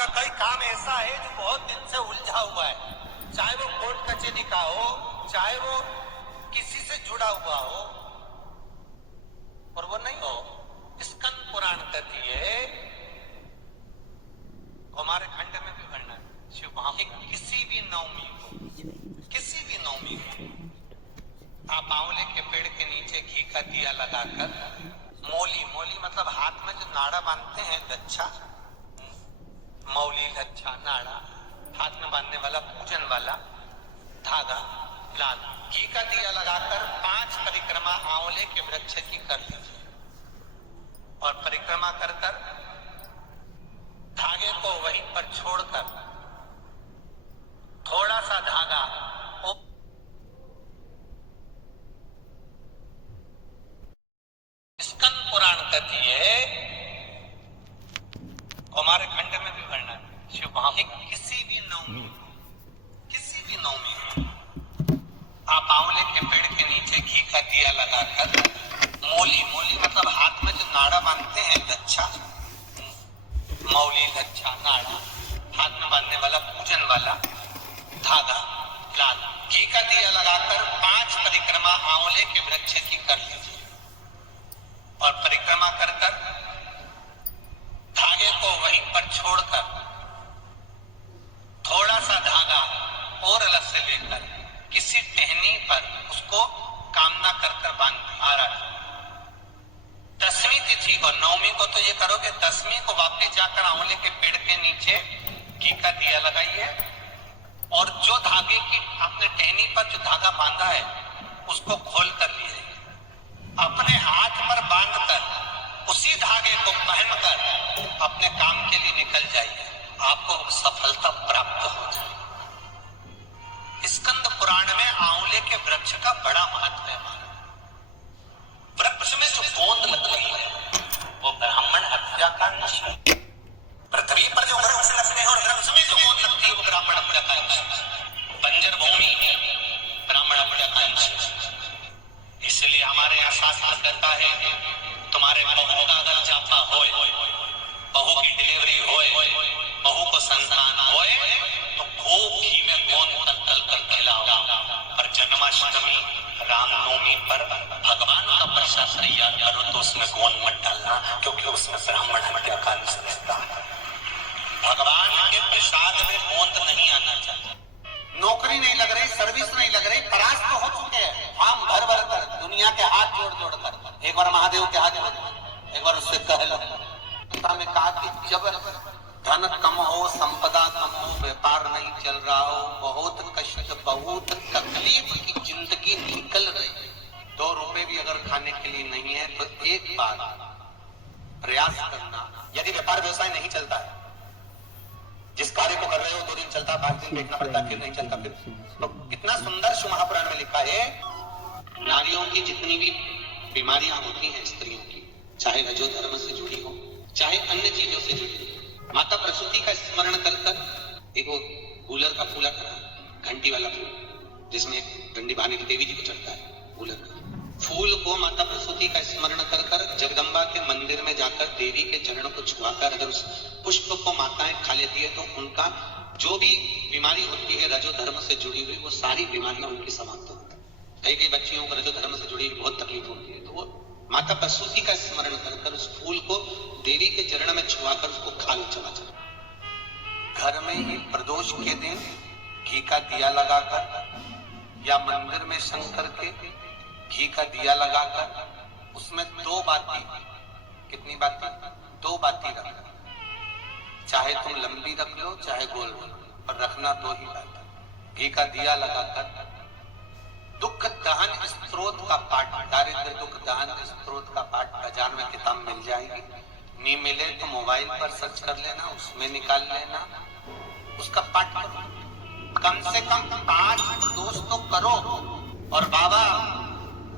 आपका कोई काम ऐसा है जो बहुत दिन से उलझा हुआ है, चाहे वो कोर्ट कचहरी का हो, चाहे वो किसी से जुड़ा हुआ हो, और वो नहीं हो, स्कंद पुराण कहती है, हमारे खंड में भी वर्णन है शिव कि किसी भी नवमी को आप आंवले के पेड़ के नीचे घी का दिया लगाकर मौली मतलब हाथ में जो नाड़ा बांधते हैं, गच्छा, मौली, गच्छा, नाड़ा, हाथ में बांधने वाला पूजन वाला धागा, लाल घी का दिया लगाकर 5 परिक्रमा आंवले के वृक्ष की कर लीजिए और परिक्रमा कर धागे को वहीं पर छोड़कर थोड़ा सा धागा स्कंद पुराण कहती है, हमारे खंड में भी वर्णन है शिव कि किसी भी नवमी आप आंवले के पेड़ के नीचे घी का दिया लगाकर मौली मतलब हाथ में जो नाड़ा बांधते हैं, गच्छा, मौली, गच्छा, नाड़ा, हाथ में बांधने वाला पूजन वाला धागा, लाल घी का दिया लगाकर 5 परिक्रमा आंवले के वृक्ष की कर लीजिए और परिक्रमा कर धागे को वहीं पर छोड़कर थोड़ा सा धागा और अलग से लेकर किसी टहनी पर उसको कामना कर बांध महाराज। 10वीं तिथि को, नवमी को तो ये करोगे, 10वीं को वापस जाकर आंवले के पेड़ के नीचे घी का दिया लगाइए और जो धागे की आपने टहनी पर जो धागा बांधा है उसको खोल कर लीजिए, अपने हाथ पर बांधकर उसी धागे को पहनकर अपने काम के लिए निकल जाइए, आपको सफलता प्राप्त हो जाए। स्कंद पुराण में आंवले के वृक्ष का बड़ा महत्व है। वृक्ष में जो गोंद लगती है वो ब्राह्मण हत्या का अंश है। पृथ्वी पर जो वृक्ष लगते हैं और वृक्ष में जो गोंद लगती है वो ब्राह्मण हत्या का अंश है। बंजर भूमि ब्राह्मण हत्या का अंश है। इसलिए हमारे यहाँ शास्त्र कहता है, तुम्हारे बहू का अगर जापा होए, बहू की डिलीवरी होए, बहू को संतान होए तो खूब घी में गोंद तल कर खिलाओ। और जन्माष्टमी, रामनवमी पर भगवान का प्रसाद तैयार करो तो उसमें गोंद मत डालना, क्योंकि उसमें ब्राह्मण हत्या का अंश रहता है। भगवान के प्रसाद में गोंद नहीं आना चाहिए। नौकरी नहीं लग रही, सर्विस नहीं लग रही, परास्त तो हो चुके हैं, हम भर कर दुनिया के हाथ जोड़ कर एक बार महादेव के हाथ जोड़, एक बार उससे कह लो। में कहा कि जब धन कम हो, संपदा कम हो, व्यापार नहीं चल रहा हो, बहुत कष्ट, बहुत तकलीफ की जिंदगी निकल रही, 2 रुपए भी अगर खाने के लिए नहीं है तो एक बार प्रयास करना। यदि व्यापार व्यवसाय नहीं चलता है, जिस कार्य को कर रहे हो 2 दिन चलता, 5 दिन देखना पड़ता, फिर नहीं चलता, फिर तो कितना सुंदर शिव महापुराण में लिखा है, नारियों की जितनी भी बीमारियां होती हैं स्त्रियों की, चाहे रजो धर्म से जुड़ी हो, चाहे अन्य चीजों से जुड़ी हो, माता प्रसूति का स्मरण कर एक वो कूलर का फूला करा, घंटी वाला फूल जिसमें डंडी बांधी देवी जी को चढ़ता है, कूलर का फूल को माता प्रसूति का स्मरण कर जगदम्बा के मंदिर में जाकर देवी के चरण को छुआकर अगर उस पुष्प को माताएं खा लेती है तो उनका जो भी बीमारी होती है रजो धर्म से जुड़ी हुई, वो सारी बीमारियां उनकी समाप्त होती है। कई बच्चियों को रजो धर्म से जुड़ी हुई बहुत तकलीफ होती है, तो वो माता प्रसूति का स्मरण कर उस फूल को देवी के चरण में छुआकर उसको खा लो चला चला। घर में ही प्रदोष के दिन घी का दिया लगाकर या मंदिर में शंकर के घी का दिया लगाकर उसमें 2 बाती, कितनी बाती? 2 बाती रखना, चाहे तुम लंबी रख लो चाहे गोल रख लो, पर रखना 2 ही बाती। घी का दिया लगाकर दुख दहन स्त्रोत का पाठ, दारिद्र दुख दहन स्त्रोत का पाठ बाजार में किताब मिल जाएगी, नहीं मिले तो मोबाइल पर सर्च कर लेना, उसमें निकाल लेना, उसका पाठ करो, कम से कम 5 प्रदोष तो करो। और बाबा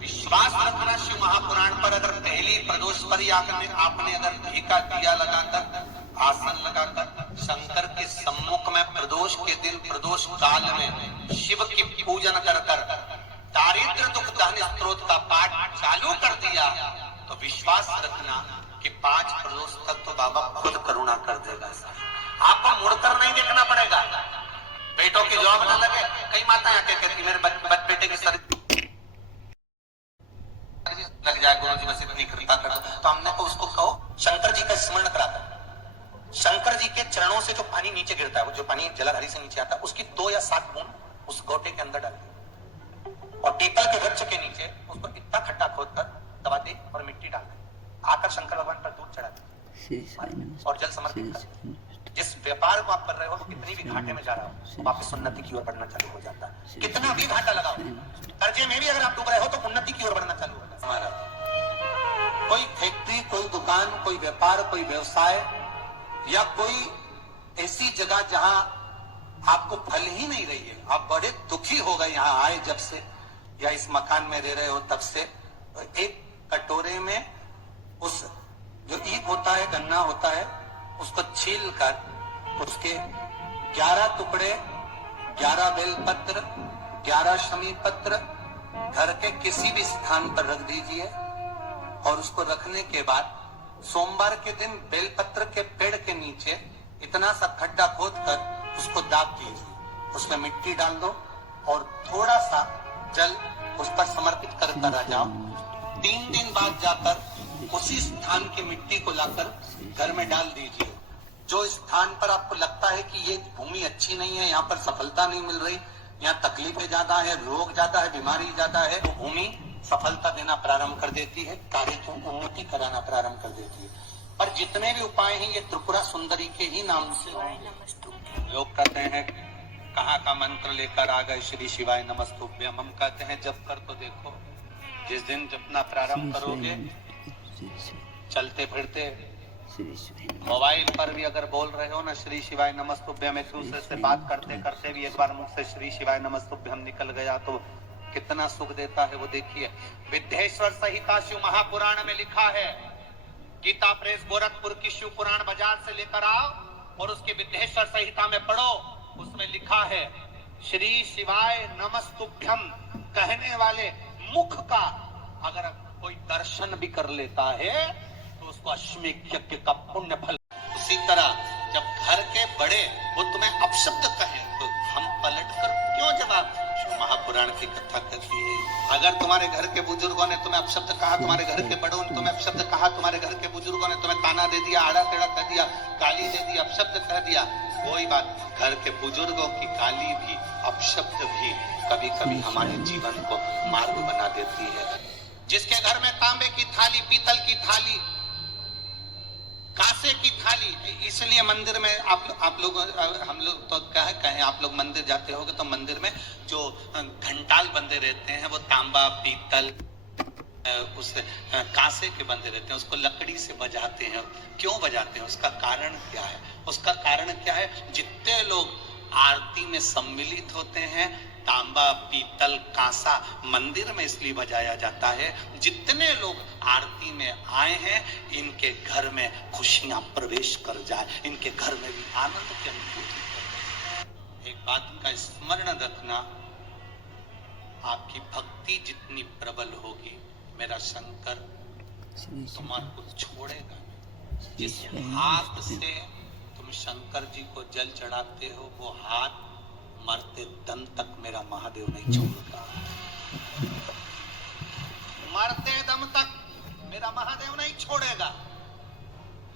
विश्वास रखना शिव महापुराण पर, अगर पहली प्रदोष पर आपने अगर घी का दिया लगाकर आसन लगाकर शंकर के सम्मुख में प्रदोष के दिन प्रदोष काल में शिव की पूजन कर दारिद्र दुख दहन स्त्रोत का पाठ चालू कर दिया तो विश्वास रखना कि 5 प्रदोष तक तो बाबा खुद करुणा कर देगा। आप मुड़कर नहीं देखना पड़ेगा, बेटों की जॉब ना लगे। कई माताएं आके कहती मेरे बेटे की सर्जरी लग जाए, गुरु जी बस इतनी कृपा कर दो। तो हमने को उसको कहो शंकर जी का स्मरण कराता, शंकर जी के चरणों से जो पानी नीचे गिरता है, वो जो पानी जलाधारी से नीचे आता है, उसकी 2 या 7 बूंद उस गोटे के अंदर डाल दे और पीपल के वृक्ष के नीचे उसको इतना खड्डा खोदकर दबा दे और मिट्टी डाल दे, आकर शंकर भगवान पर दूध चढ़ा दे और जल समर्पित कर। जिस व्यापार को आप कर रहे हो, वो कितनी भी घाटे में जा रहा हो, वापस उन्नति की ओर बढ़ना चालू हो जाता है। कितना भी घाटा लगाओ, कर्जे में भी अगर आप डूब रहे हो तो उन्नति की ओर बढ़ना चालू हो जाता है। कोई फैक्ट्री, कोई दुकान, कोई व्यापार, कोई व्यवसाय या कोई ऐसी जगह जहां आपको फल ही नहीं रही है, आप बड़े दुखी हो गए यहाँ आए जब से, या इस मकान में रह रहे हो तब से, एक कटोरे में उस जो ईख होता है, गन्ना होता है, उसको छील कर उसके 11 टुकड़े, 11 बेलपत्र, 11 शमी पत्र घर के किसी भी स्थान पर रख दीजिए और उसको रखने के बाद सोमवार के दिन बेलपत्र के पेड़ के नीचे इतना सा खड्डा खोद कर उसको दाग दीजिए, उसमें मिट्टी डाल दो और थोड़ा सा जल उस पर समर्पित करता रह जाओ। 3 दिन बाद जाकर उसी स्थान की मिट्टी को लाकर घर में डाल दीजिए। जो स्थान पर आपको लगता है कि ये भूमि अच्छी नहीं है, यहाँ पर सफलता नहीं मिल रही, यहाँ तकलीफें ज्यादा है, रोग ज्यादा है, बीमारी ज्यादा है, वो भूमि सफलता देना प्रारंभ कर देती है, कार्य को उन्नति कराना प्रारंभ कर देती है। पर जितने भी उपाय हैं ये त्रिपुरा सुंदरी के ही नाम से होंगे। लोग कहते हैं कहाँ का मंत्र लेकर आ गए श्री शिवाय नमस्तुभ्यम, हम कहते हैं जब कर तो देखो, जिस दिन जपना प्रारंभ करोगे चलते फिरते मोबाइल पर भी अगर बोल रहे हो ना श्री शिवाय नमस्तुभ्यम, एक दूसरे से बात करते करते भी एक बार मुख से श्री शिवाय नमस्तुभ्यम निकल गया तो कितना सुख देता है वो देखिए। विद्येश्वर संहिता शिव महापुराण में लिखा है, गीता प्रेस गोरखपुर की शिव पुराण बाजार से लेकर आओ और उसकी विद्येश्वर संहिता में पढ़ो, उसमें लिखा है श्री शिवाय नमस्तुभ्यम कहने वाले मुख का अगर कोई दर्शन भी कर लेता है तो उसको अश्वमेध यज्ञ का पुण्य फल। उसी तरह जब घर के बड़े वो तुम्हें अपशब्द कहें तो हम पलट कर क्यों जवाब। महापुराण की कथा कहती है अगर तुम्हारे घर के बुजुर्गों ने तुम्हें अपशब्द कहा, तुम्हारे घर के बड़ों ने तुम्हें अपशब्द कहा, तुम्हारे घर के बुजुर्गों ने तुम्हें ताना दे दिया, आड़ा टेढ़ा कह दिया, गाली दे दी, अपशब्द कह दिया, कोई बात, घर के बुजुर्गों की गाली भी, अपशब्द भी कभी कभी हमारे जीवन को मार्ग बना देती है। जिसके घर में तांबे की थाली, पीतल की थाली, कांसे की थाली, इसलिए मंदिर में आप लोग हम लोग तो कहें आप लोग मंदिर जाते होगे तो मंदिर में जो घंटाल बंदे रहते हैं वो तांबा पीतल उस कांसे के बंदे रहते हैं, उसको लकड़ी से बजाते हैं। क्यों बजाते हैं, उसका कारण क्या है? उसका कारण क्या है, जितने लोग आरती में सम्मिलित होते हैं तांबा पीतल कांसा मंदिर में इसलिए बजाया जाता है, जितने लोग आरती में आए हैं इनके घर में खुशियां प्रवेश कर जाए, इनके घर में भी आनंद की अनुभूति कर। एक बात का स्मरण रखना, आपकी भक्ति जितनी प्रबल होगी मेरा शंकर तुम्हारे को छोड़ेगा। जिस हाथ से तुम शंकर जी को जल चढ़ाते हो वो हाथ मरते दम तक मेरा महादेव नहीं छोड़ेगा। मरते दम तक मेरा महादेव नहीं छोड़ेगा।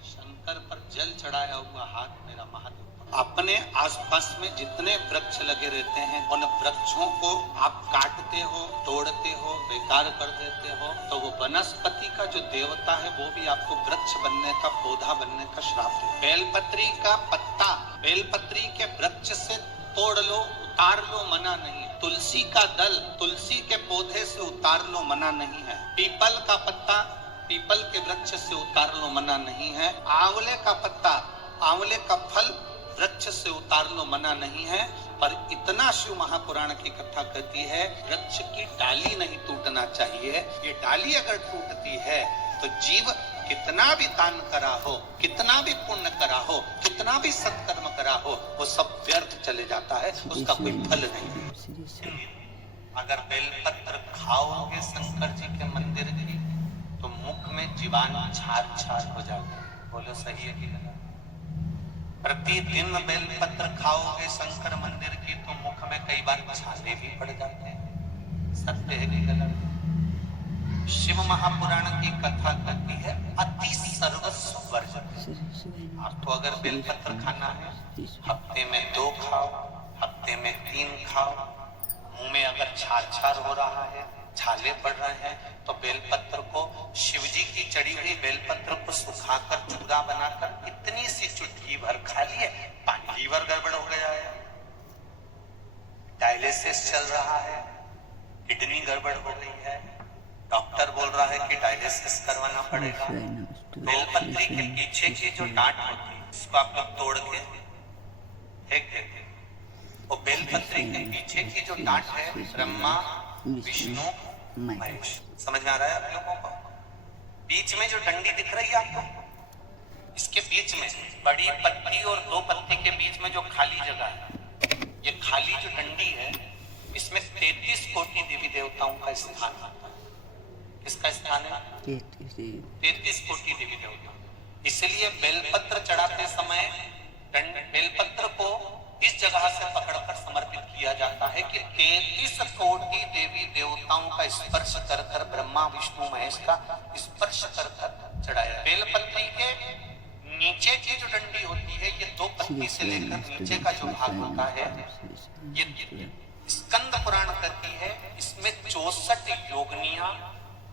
शंकर पर जल चढ़ाया हुआ हाथ मेरा महादेव। अपने आसपास में जितने वृक्ष लगे रहते हैं उन वृक्षों को आप काटते हो, तोड़ते हो, बेकार कर देते हो तो वो वनस्पति का जो देवता है वो भी आपको वृक्ष बनने का, पौधा बनने का श्राप दे। बेलपत्री का पत्ता बेलपत्री के वृक्ष से तोड़ लो, उतार लो, मना नहीं। तुलसी का दल तुलसी के पौधे से उतार लो, मना नहीं है। पीपल का पत्ता पीपल के वृक्ष से उतार लो, मना नहीं है। आंवले का पत्ता आंवले का फल वृक्ष से उतार लो, मना नहीं है। पर इतना शिव महापुराण की कथा कहती है वृक्ष की डाली नहीं टूटना चाहिए। ये डाली अगर टूटती है तो जीव कितना भी दान करा हो, कितना भी पुण्य करा हो, कितना भी सत्कर्म करा हो, वो सब व्यर्थ चले जाता है, उसका कोई फल नहीं। अगर बेलपत्र खाओगे शंकर जी के मंदिर की तो मुख में जीवाणु छार छार हो जाता है। बोलो सही है कि गलत? प्रतिदिन बेलपत्र खाओगे शंकर मंदिर की तो मुख में कई बार छाले भी पड़ जाते हैं। सत्य है कि गलत? शिव महापुराण की कथा कहती है अति सर्वस्व वर्जन। आपको अगर बेलपत्र खाना है हफ्ते में 2 खाओ, हफ्ते में 3 खाओ। मुंह में अगर छार हो रहा है, छाले पड़ रहे हैं, तो बेलपत्र को, शिवजी की चढ़ी हुई बेलपत्र को सुखाकर चूड़ा बनाकर इतनी सी चुटकी भर खा लिए, लीवर गड़बड़ हो गया है, डायलिसिस चल रहा है, किडनी गड़बड़ हो गई है, डॉक्टर बोल रहा है कि डायलिसिस करवाना पड़ेगा। बेलपत्री के पीछे की जो डांट होती है उसको आप लोग तोड़ के फेंक देते हैं। वो बेलपत्री के पीछे की जो डांट है ब्रह्मा विष्णु महेश, समझ में आ रहा है आप लोगों को? बीच में जो डंडी दिख रही है आपको, इसके बीच में बड़ी पत्ती और 2 पत्ती के बीच में जो खाली जगह है, ये खाली जो डंडी है, इसमें 33 कोटि देवी देवताओं का स्थान आता है। किसका स्थान है? 33 कोटि देवी देवता। इसलिए बेलपत्र चढ़ाते समय बेलपत्र को इस जगह से पकड़कर समर्पित किया जाता है कि 33 कोटि देवी देवताओं का स्पर्श कर कर, ब्रह्मा विष्णु महेश का स्पर्श कर कर चढ़ाया। बेलपत्री के नीचे की जो डंडी होती है, ये 2 पत्ती से लेकर नीचे का जो भाग होता है, ये स्कंद पुराण कहती है, इसमें 64 योगनियां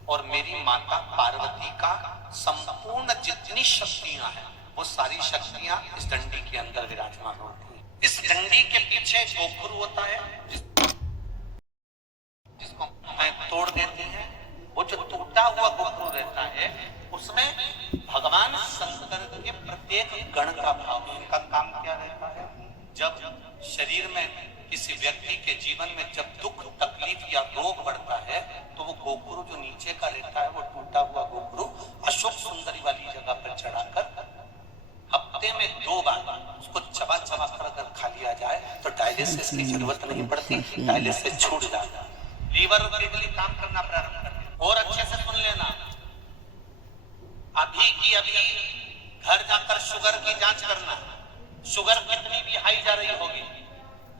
और मेरी माता पार्वती का संपूर्ण जितनी शक्तियां हैं, वो सारी शक्तियां इस डंडी के अंदर विराजमान होती है। इस डंडी के पीछे गोखुर होता है, जिसको तोड़ देते हैं। वो जो टूटा हुआ गोखुर रहता है, उसमें भगवान शंकर के प्रत्येक गण का भाव। उनका काम क्या रहता है? जब शरीर में किसी व्यक्ति के जीवन में जब दुख तकलीफ या रोग बढ़ता है, तो वो गोखुर जो नीचे का रहता है, वो टूटा हुआ गोखुर अशोक सुंदरी वाली जगह पर चढ़ाकर हफ्ते में 2 बार उसको चबा चबा कर अगर खा लिया जाए तो डायलिसिस की जरूरत नहीं पड़ती, डायलिसिस छूट जाता, लीवर और किडनी काम करना प्रारंभ करते हैं। और अच्छे से सुन लेना, अभी की अभी घर जाकर शुगर की जांच करना, शुगर कितनी भी हाई जा रही होगी,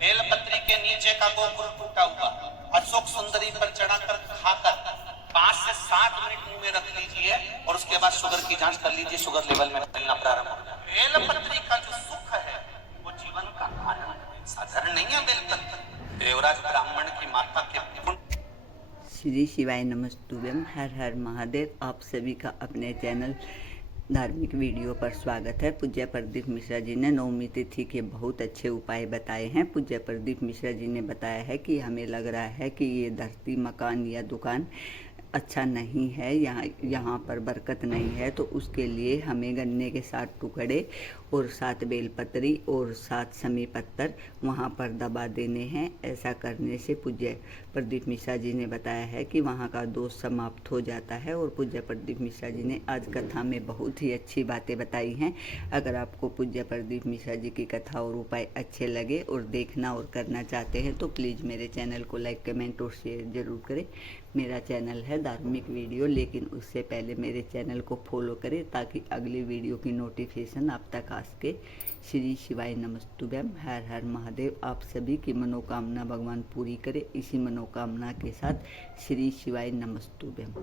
बेलपत्री के नीचे का गोखुर टूटा हुआ अशोक सुंदरी पर चढ़ाकर खाकर 5 से 7 मिनट मुंह में रख लीजिए और उसके बाद शुगर की जांच कर लीजिए, शुगर लेवल में मिलना प्रारंभ हो जाए। बेलपत्री का जो सुख है वो जीवन का आनंद है, साधारण नहीं है बेलपत्र। देवराज ब्राह्मण की माता के श्री शिवाय नमस्तुभ्यम। हर हर महादेव। आप सभी का अपने चैनल धार्मिक वीडियो पर स्वागत है। पूज्य प्रदीप मिश्रा जी ने नवमी तिथि के बहुत अच्छे उपाय बताए हैं। पूज्य प्रदीप मिश्रा जी ने बताया है कि हमें लग रहा है कि ये धरती, मकान या दुकान अच्छा नहीं है, यहाँ पर बरकत नहीं है, तो उसके लिए हमें गन्ने के 7 टुकड़े और 7 बेलपत्री और 7 समी पत्थर वहाँ पर दबा देने हैं। ऐसा करने से पूज्य प्रदीप मिश्रा जी ने बताया है कि वहाँ का दोष समाप्त हो जाता है। और पूज्य प्रदीप मिश्रा जी ने आज कथा में बहुत ही अच्छी बातें बताई हैं। अगर आपको पूज्य प्रदीप मिश्रा जी की कथा और उपाय अच्छे लगे और देखना और करना चाहते हैं तो प्लीज़ मेरे चैनल को लाइक, कमेंट और शेयर ज़रूर करें। मेरा चैनल है धार्मिक वीडियो, लेकिन उससे पहले मेरे चैनल को फॉलो करें ताकि अगली वीडियो की नोटिफिकेशन आप तक आ सके। श्री शिवाय नमस्तुभ्यम। हर हर महादेव। आप सभी की मनोकामना भगवान पूरी करे। इसी मनोकामना के साथ श्री शिवाय नमस्तुभ्यम।